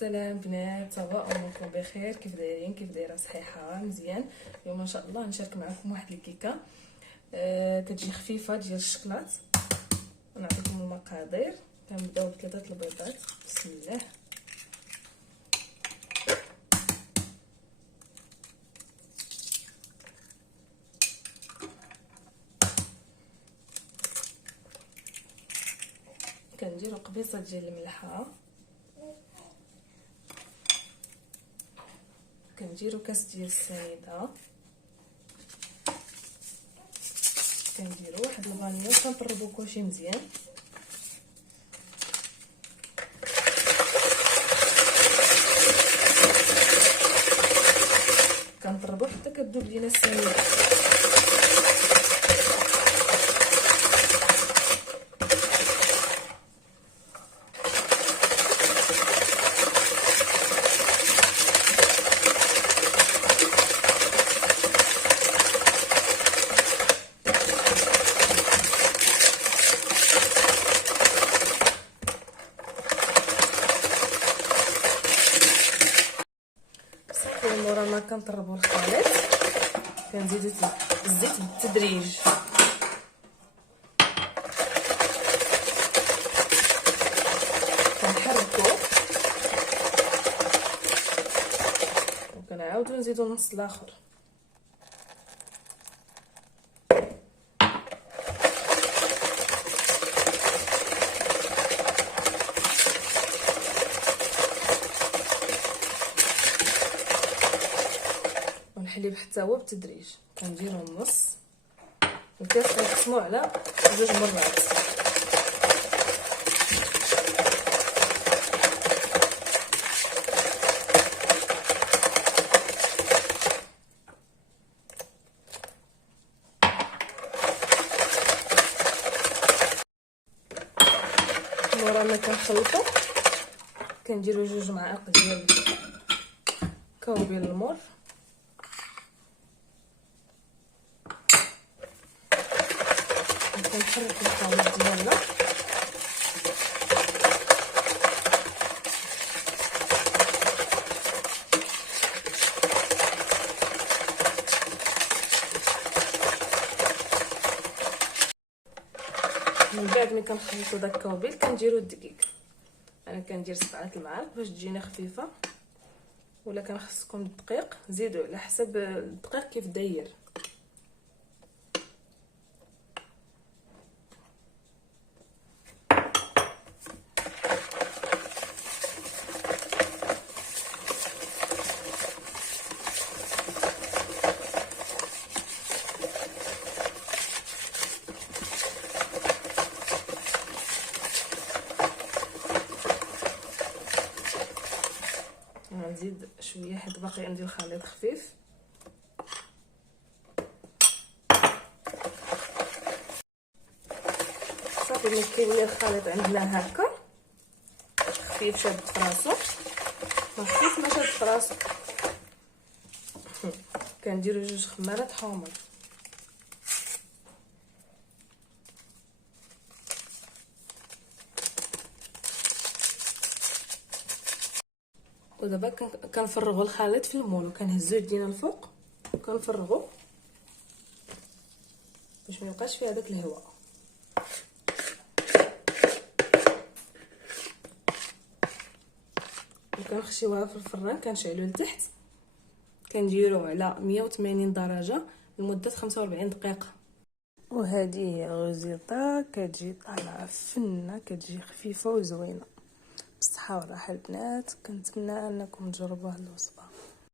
سلام بنات، صباح اموركم بخير؟ كيف دايرين؟ كيف دايره؟ صحيحه مزيان. اليوم ان شاء الله نشارك معكم واحد الكيكه كتجي خفيفه ديال الشكلاط. نعطيكم المقادير. كنبداو بثلاثه البيضات. بسم الله. كنديروا قبيصه ديال الملحه، كنديروا كاس ديال السنيده، كنديروا واحد الفانيلا وكنطربوا كلشي مزيان. كنطربوا حتى كتذوب لينا السنيده. مورا ما كنطربوا الخليط كنزيدوا الزيت بالتدريج. كنحركوا وكنعاودوا نزيدوا النص الاخر. الحليب حتى هو بالتدريج كنديرو النص. الكاس كنقسموه على 2 مرات. مورا ما كنخلطو كنديرو 2 معالق ديال كاوبيل المر، كنحرك الخليط ديالنا. من بعد ملي كنخلطو داك الكاوبيل كنديرو الدقيق. انا كندير 7 المعالق باش تجينا خفيفه، ولا كان خصكم الدقيق زيدوا على حسب الدقيق كيف داير. نزيد شويه حيت باقي عندي الخليط خفيف. صافي ملي كيولي الخليط عندنا هكا خفيف شاد فراسو، خفيف ما شاد فراسو، كنديرو 2 خمارات حمر. ودابا كنفرغوا الخليط في المول وكنهزوه يدينا الفوق وكنفرغوه باش ما يبقاش فيه هذاك الهواء. وكنخشيوها في الفران، كنشعلوه لتحت، كنديروه على 180 درجه لمده 45 دقيقه. وهذه هي الغوزيطه، كتجي طالعه فنه، كتجي خفيفه وزوينه. بالصحه والراحه البنات، كنتمنى انكم تجربوا هاد الوصفه.